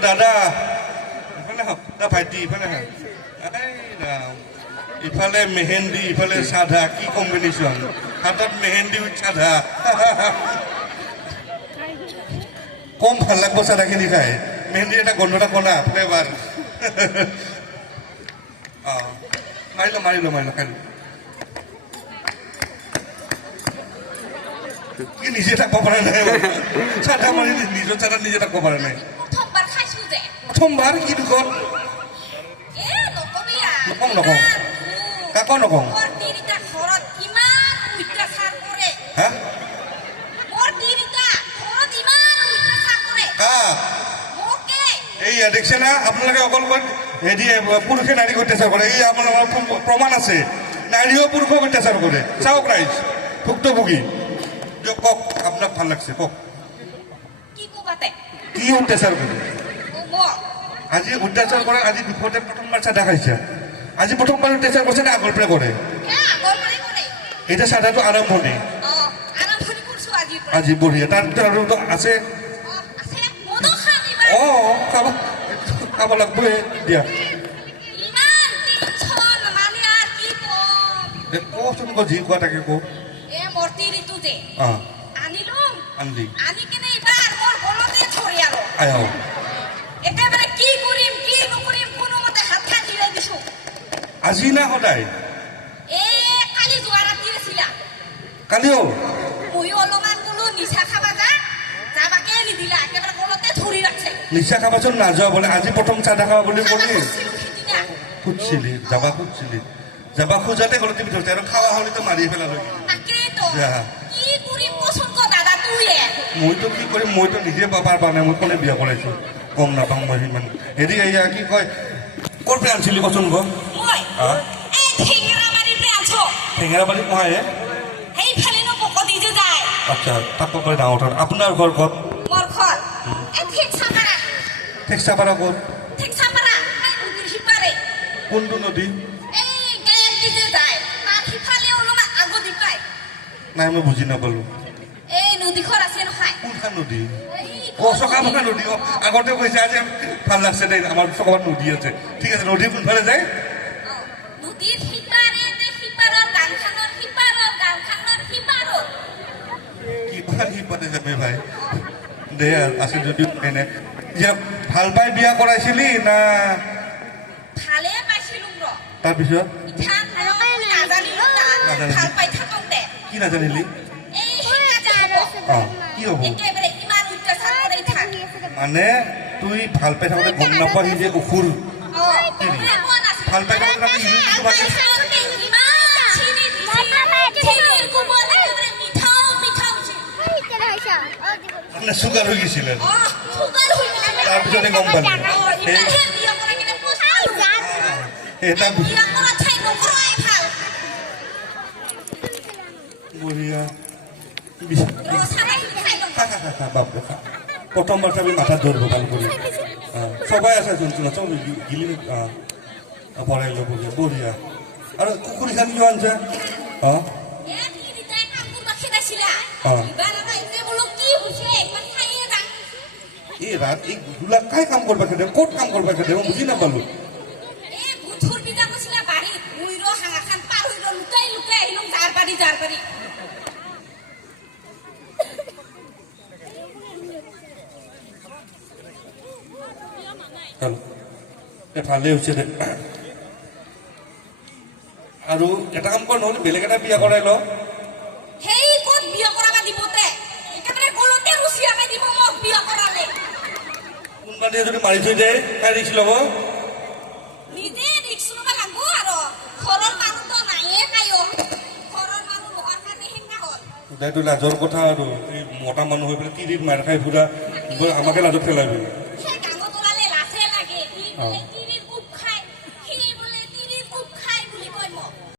দাদা ইফালে হওক ভাইটি ইফালে হওক ইফালে মেহেন্দি ইফালে চাধা কি কম্বিনেশ্যন হাতত মেহেন্দি চাধা কম ভাল লাগব চাধাখিনি খাই মেহেন্দি এটা গন্ধ এটা কলা ফ্লেভাৰ মাৰিলো খাই কি নিজে থাকিব পৰা নাই চাধা মাৰি নিজৰ চাধা নিজে থাকিব পৰা নাই প্ৰথমবাৰ কি দুখন নকওঁ কাকো নকওঁ হা এই দেখছে না আপোনালোকে অকল হেৰি পুৰুষে নাৰীক অত্যাচাৰ কৰে এই আপোনালোকৰ প্ৰমাণ আছে নাৰীও পুৰুষক অত্যাচাৰ কৰে চাওক ৰাইজ ভুক্তভোগী কওক আপোনাক ভাল লাগছে কওক কি অত্যাচাৰ কৰে আজি অত্যাচাৰ কৰে আজি দুখতে প্ৰথমবাৰ চাধা খাইছে আজি প্ৰথমবাৰ অত্যাচাৰ কৰিছে নে আগৰ পৰা কৰে এতিয়া চাধাটো আৰম্ভণি আজি বঢ়িয়া তাৰ আৰু আছে খাব লাগবই দিয়া কচোন যি কোৱা তাকে কওঁ আজি না সদায় কালিও নিচা খাবাচোন নাযোৱা বোলে আজি প্ৰথম চাধা খাবা বুলি ক'লি খুজিছিলি যাবা খোজাতে গলতি ভিতৰতে আৰু খাৱা হ'লেতো মাৰি পেলালো মইতো কি কৰিম মইতো নিজে পাৰ পা নাই মই কোনে বিয়া কৰাইছো গম নাপাওঁ মই সিমান হেৰি এয়া কি কয় ক'ৰ পৰা আনিছিলি কচোন গ ঠেঙেৰাবাৰী নহয় আচ্ছা তাক কয় ডাঙৰ আপোনাৰ ঘৰ ক'ত ঠেকচাপাৰা ক'ত কোনটো নদী নাই মই বুজি নাপালো কোনখন নদী চকামুখা নদী আগতে কৈছে আজি ভাল লাগছে দেই আমাৰ চকামত নদী আছে ঠিক আছে নদী কোনফালে যায় কিমান সিপাতে যাবে ভাই দে আছে যদিও এনে ভাল পাই বিয়া কৰাইছিলি না তাৰপিছত কি নাজানিলি কি হ'ব মানে তুই ভাল পাই থাকোঁতে গম নাপাহি যে অসুৰ ভাল পাই থাকোঁতে চুগাৰ হৈ গৈছিলে তাৰপিছতে গম পালি বঢ়িয়া প্ৰথমবাৰ আমি মাথাত ধৰিব ভাল কৰি সবাই আছে চোন চব গিলি ভৰাই ল'ব বঢ়িয়া আৰু কুকুৰী খান কিয় আনছে এই ৰাত এই গোলা কাই কাম কৰিব খেদে ক'ত কাম কৰিব খেদে মই বুজি নাপালো ভালেই হৈছে দে আৰু এটা কাম কৰ নহ'লে বেলেগ এটা বিয়া কৰাই ল কোনোবা দিয়ে যদি মাৰি থৈ যায় তাই ৰিক্স ল'ব তাইতো লাজৰ কথা আৰু এই মতা মানুহ হৈ পেলাই তিৰিত মাৰ খাই ফুৰা আমাকে লাজত পেলাবি